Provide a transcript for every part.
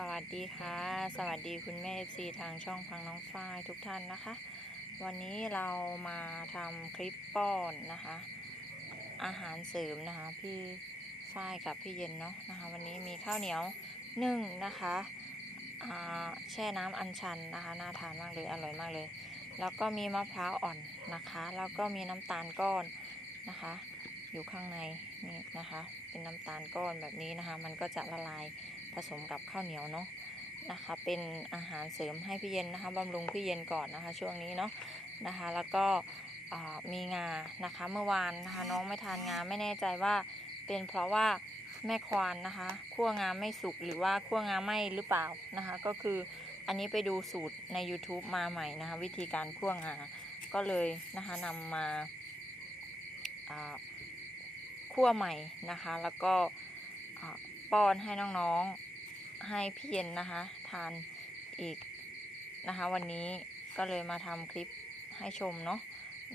สวัสดีค่ะ สวัสดีคุณแม่ FC ทางช่องพังน้องฝ้ายทุกท่านนะคะ วันนี้เรามาทำคลิปป้อนนะคะ อาหารเสริมนะคะ พี่ฝ้ายกับพี่เย็นเนาะนะคะ วันนี้มีข้าวเหนียวนึ่งนะคะแช่น้ำอัญชันนะคะน่าทานมากเลยอร่อยมากเลย แล้วก็มีมะพร้าวอ่อนนะคะ แล้วก็มีน้ำตาลก้อนนะคะ อยู่ข้างในนี่นะคะ เป็นน้ำตาลก้อนแบบนี้นะคะ มันก็จะละลายผสมกับข้าวเหนียวเนาะนะคะ เป็นอาหารเสริมให้พี่เย็นนะคะบำรุงพี่เย็นก่อนนะคะ ช่วงนี้เนาะนะคะ แล้วก็มีงานะคะ เมื่อวานนะคะ น้องไม่ทานงาไม่แน่ใจว่า เป็นเพราะว่าแม่ควานนะคะคั่วงาไม่สุกหรือว่าคั่วงาไหมหรือเปล่านะคะ ก็คืออันนี้ไปดูสูตรใน YouTube มาใหม่นะคะ วิธีการคั่วงาก็เลยนะคะนำมาา คั่วใหม่นะคะ แล้วก็ป้อนให้น้องๆให้พี่เย็นนะคะ ทานอีกนะคะ วันนี้ก็เลยมาทำคลิปให้ชมเนาะ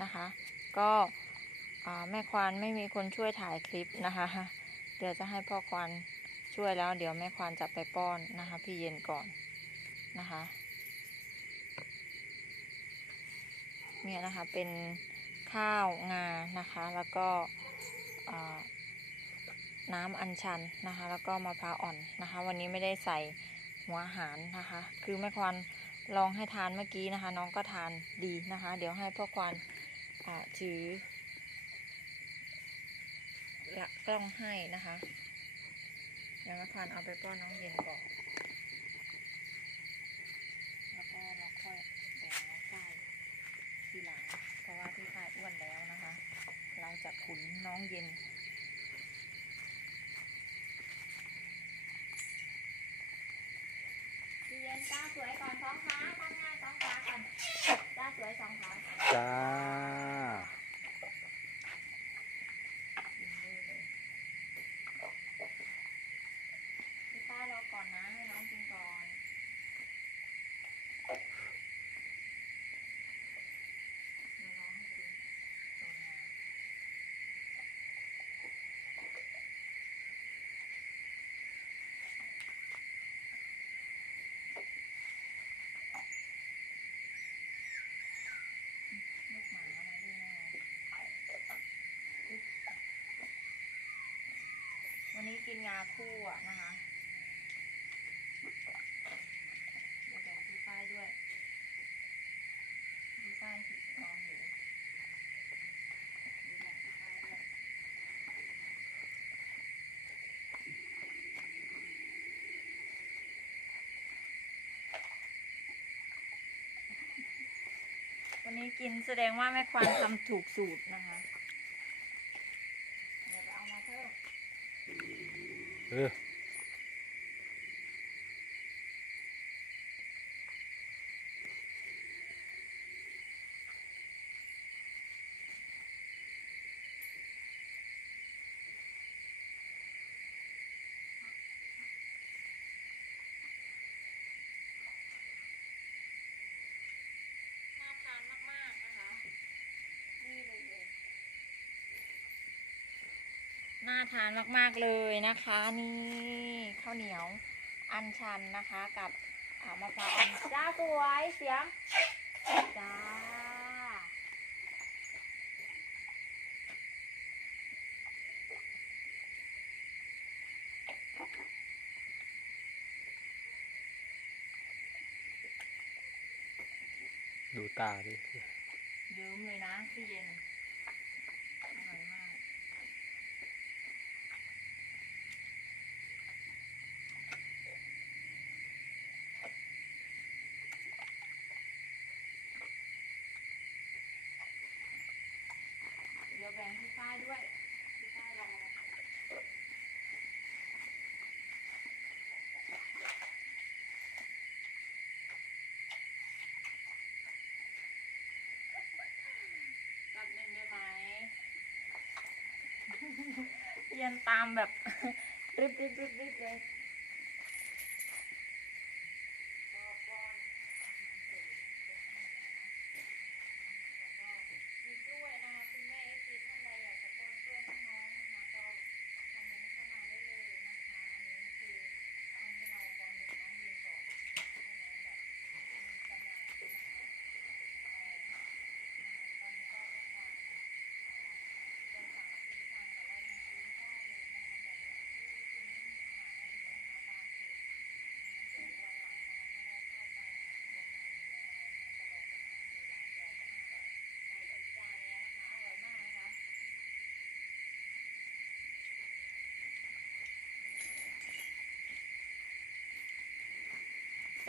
นะคะ ก็แม่ควานไม่มีคนช่วยถ่ายคลิปนะคะ เดี๋ยวจะให้พ่อควานช่วยแล้ว เดี๋ยวแม่ควานจะไปป้อนนะคะ พี่เย็นก่อนนะคะเนี่ยนะคะเป็นข้าวงานะคะแล้วก็ น้ำอัญชันนะคะ แล้วก็มะพร้าวอ่อนนะคะ วันนี้ไม่ได้ใส่หัวอาหารนะคะ คือแม่ควานลองให้ทานเมื่อกี้นะคะ น้องก็ทานดีนะคะ เดี๋ยวให้พ่อควานถือละกล้องให้นะคะเดี๋ยวแม่ควานเอาไปป้อนน้องเย็นก่อนแล้วก็เราค่อยแบ่งน้องฝ้ายทีหลังเพราะว่าพี่ฝ้ายอ้วนแล้วนะคะ เราจะ ขุนน้องเย็น พี่เย็นจ้าสวยก่อนสองขาตั้งหน้าสองขาก่อนจ้าสวยสองขา จ้า กินมือเลยพี่ป้ารอก่อนนะ ให้น้องกินก่อนเดี๋ยวน้องให้กินตัวงาลูกหมามาด้วยนะวันนี้กินงาคู่อะนะคะเดี๋ยวแบ่งพี่ฝ้ายด้วยพี่ฝ้ายผิดกองอยู่เดี๋ยวแบ่งพี่ฝ้ายด้วย วั นี้กินแสดงว่าแม่ควานทำถูกสูตรนะคะเดี๋ยวเอามาเพิ่ม เออ น่าทานมาก ๆ นะคะ นี่เลย น่าทานมากๆเลยนะคะนี่ข้าวเหนียวอันชันนะคะกับอ่ามะพร้าวอ่อนจ้าสวยเสียงจ้าดูตาดิยืมเลยนะพี่เย็นอร่อยมาก เดี๋ยวแบ่งพี่ฝ้ายด้วย พี่ฝ้ายรอรับหนึ่งได้ไหม เรียนตามแบบริบริบริบริบเลยก็ป้อนอาหารเสริมเป็นให้หน่อยนะแล้วก็มีกล้วยนะคะคุณแม่เอฟซีท่านใดอยากจะป้อนกล้วยให้น้องนะคะก็คอมเมนต์เข้ามาได้เลยนะคะ อันนี้คืออันที่เราบำรุงน้อง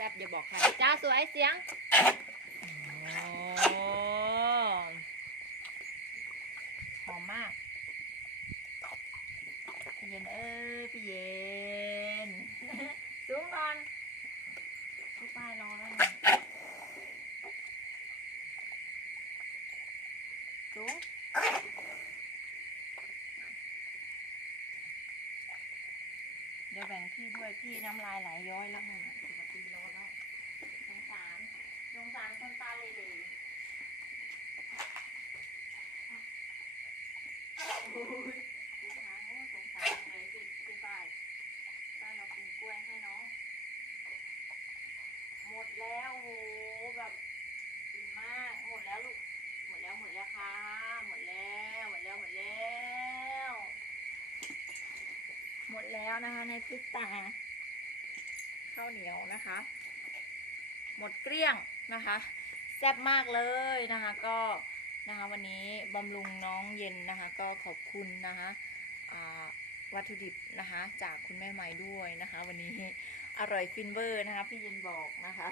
ซ่บอย่าบอกใครจ้าสวยเสียงโอ้หอมมากพี่เย็นเอ้ยพี่เย็นสูงก่อนพี่ป้ายรอแล้วนะจุ๊งเดี๋ยวแบ่งพี่ด้วยพี่น้ำลายไหลย้อยแล้วหนึ่งสิบนาทีรอแล้ว สงสาร สงสารคนตายเลยเลยโอ้ยพี่ช้างโอ้สงสารจังเลยพี่พี่ป้ายป้ายเรากินกล้วยให้น้อง หมดแล้วโหแบบกินมาก หมดแล้วลูก หมดแล้วหมดแล้วค่ะ หมดแล้วหมดแล้วหมดแล้ว หมดแล้วนะคะในพริกตาข้าวเหนียวนะคะ หมดเกลี้ยงนะคะแซ่บมากเลยนะคะ ก็นะคะวันนี้บำรุงน้องเย็นนะคะ ก็ขอบคุณนะคะวัตถุดิบนะคะ จากคุณแม่ใหม่ด้วยนะคะ วันนี้อร่อยฟินเบอร์นะคะ พี่เย็นบอกนะคะ